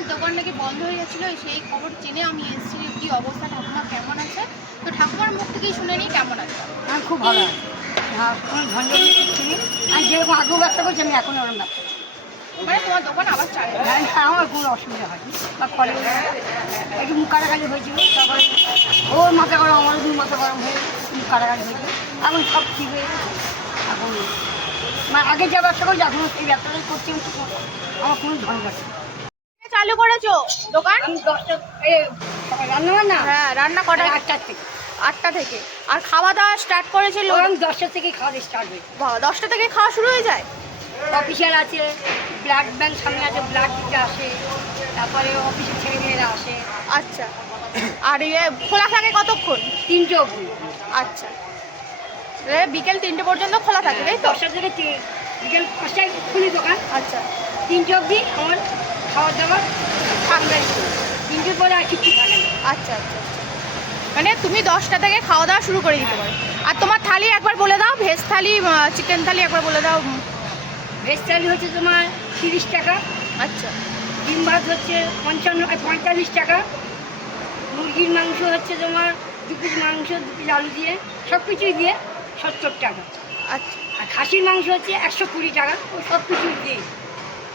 ঠাকুমার দোকান নাকি বন্ধ হয়ে গেছিলো, সেই খবর জেনে আমি এসেছি কি অবস্থা, ঠাকুমা কেমন আছে। তো ঠাকুমার মুখ থেকেই শুনে নিই কেমন আছে। আমি খুব ভালো আছি, হ্যাঁ কোনো ঝঞ্ঝট কিচ্ছু নেই। আমি যেরকম আগেও ব্যবসা করছি আমি এখন ওরকম ব্যবসা করছি। মানে তোমার দোকান আবার চালু? হ্যাঁ, আমার কোনো অসুবিধা হয়নি বা ফলে একটু মুখ কাটাকাটি হয়েছিল, তারপরে ওর মাথা গরম আমার দুই মাথা গরম হয়ে মুখ কাটাকাটি হয়েছিল। এখন সব ঠিক হয়ে গেছে। এখন মানে আগে যা ব্যবসা করছি এখন সেই ব্যবসাটাই করছি, আমার কোনো ঝঞ্ঝট নেই। চালু করেছো দোকান? আমি 10টা রান্না বান্না, হ্যাঁ, রান্না কটা? 8টার থেকে। 8টা থেকে। আর খাওয়া দাওয়া স্টার্ট করেছিল? আমি 10টা থেকে খাওয়া স্টার্ট হয়েছে। 10টা থেকে খাওয়া শুরু হয়ে যায়? অফিসিয়াল আছে, ব্লাড ব্যাংক সামনে আছে, ব্লাড দিতে আসে, তারপরে অফিসের ছেলেমেয়েরা আসে। আচ্ছা। আর খোলা থাকে কতক্ষণ? 3টে অবধি। আচ্ছা, বিকেল 3টে পর্যন্ত খোলা থাকে, তাই তো? 10টা থেকে বিকেল 5টায় খুলি দোকান। আচ্ছা, 3টে অবধি আমার খাওয়ার দাওয়ার থাকবে। 3টের পরে আর কিছু থাকে না। আচ্ছা আচ্ছা আচ্ছা। মানে তুমি 10টা থেকে খাওয়া দাওয়া শুরু করে দিতে পারো। আর তোমার থালি একবার বলে দাও, ভেজ থালি, চিকেন থালি একবার বলে দাও। ভেজ থালি হচ্ছে তোমার 30 টাকা। আচ্ছা। ডিম ভাত হচ্ছে 45 টাকা। মুরগির মাংস হচ্ছে তোমার 2 পিস মাংস, 2 পিস আলু দিয়ে সব কিছুই দিয়ে 70 টাকা। আচ্ছা আর খাসির মাংস হচ্ছে 120 টাকা, ও সব কিছু দিয়ে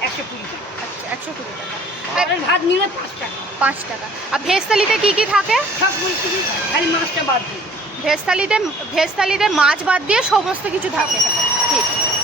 120 টাকা। আচ্ছা, 120 টাকা। আর ভাত নিলে 5 টাকা। 5 টাকা। আর ভেজ থালিতে কী কী থাকে? সব কিছু খালি মাছটা বাদ দিয়ে। ভেজ থালিতে মাছ বাদ দিয়ে সমস্ত কিছু থাকে। ঠিক আছে।